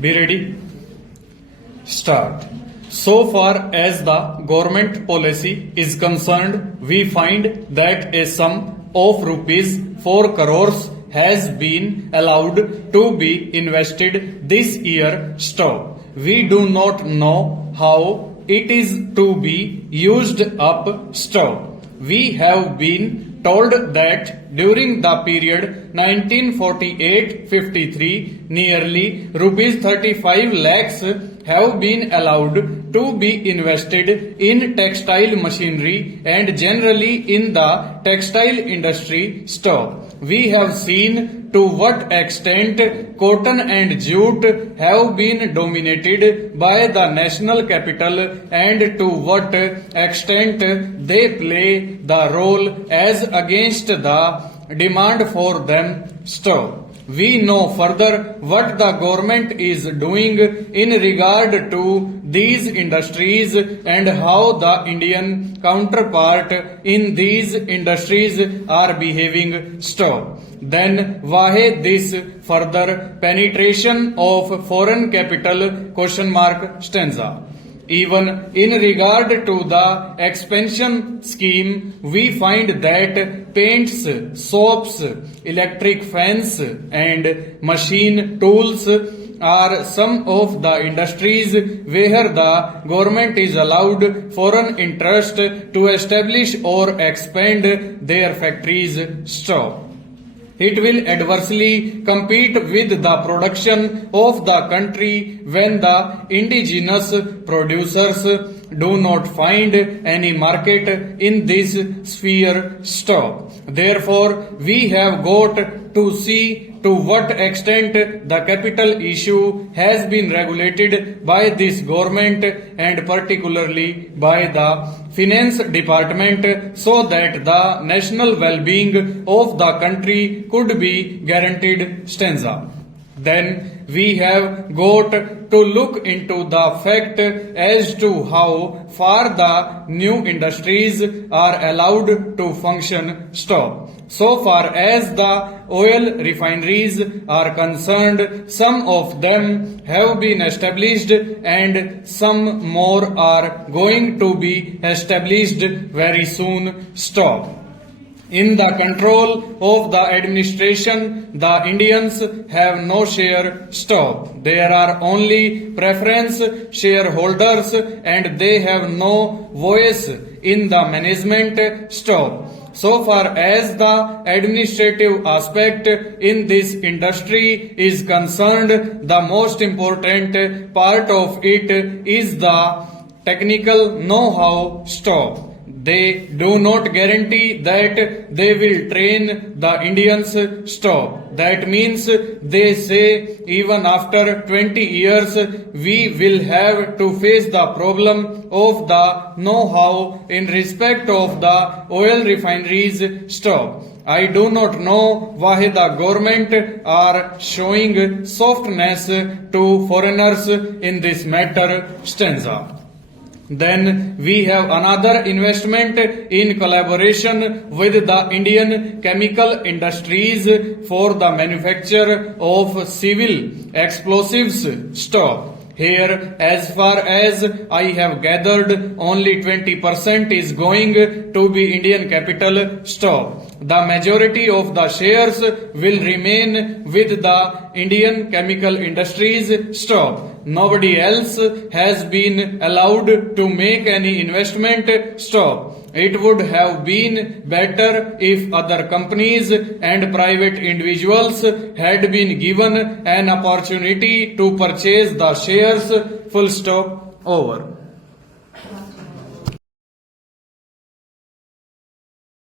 Be ready? Start. So far as the government policy is concerned, we find that a sum of rupees 4 crores has been allowed to be invested this year. Stop. We do not know how it is to be used up. Stop. We have been told that during the period 1948-53, nearly rupees 35 lakhs have been allowed to be invested in textile machinery and generally in the textile industry. Stop. We have seen to what extent cotton and jute have been dominated by the national capital and to what extent they play the role as against the demand for them. Stop. We know further what the government is doing in regard to these industries and how the Indian counterpart in these industries are behaving. Stop. Then why this further penetration of foreign capital? Stanza. Even in regard to the expansion scheme, we find that paints, soaps, electric fans and machine tools are some of the industries where the government is allowed foreign interest to establish or expand their factories. Stop. It will adversely compete with the production of the country when the indigenous producers do not find any market in this sphere. Stop. Therefore, we have got to see to what extent the capital issue has been regulated by this government and particularly by the finance department so that the national well-being of the country could be guaranteed. Stanza. Then we have got to look into the fact as to how far the new industries are allowed to function. Stop. So far as the oil refineries are concerned, some of them have been established and some more are going to be established very soon. Stop. In the control of the administration, the Indians have no share. Stop. There are only preference shareholders and they have no voice in the management. Stop. So far as the administrative aspect in this industry is concerned, the most important part of it is the technical know-how. Stop. They do not guarantee that they will train the Indians. Stop. That means they say even after 20 years we will have to face the problem of the know-how in respect of the oil refineries. Stop. I do not know why the government are showing softness to foreigners in this matter. Stanza. Then we have another investment in collaboration with the Indian chemical industries for the manufacture of civil explosives. Stop. Here, as far as I have gathered, only 20% is going to be Indian capital. Stop. The majority of the shares will remain with the Indian chemical industries. Stop. Nobody else has been allowed to make any investment. Stop. It would have been better if other companies and private individuals had been given an opportunity to purchase the shares. Full stop. Over.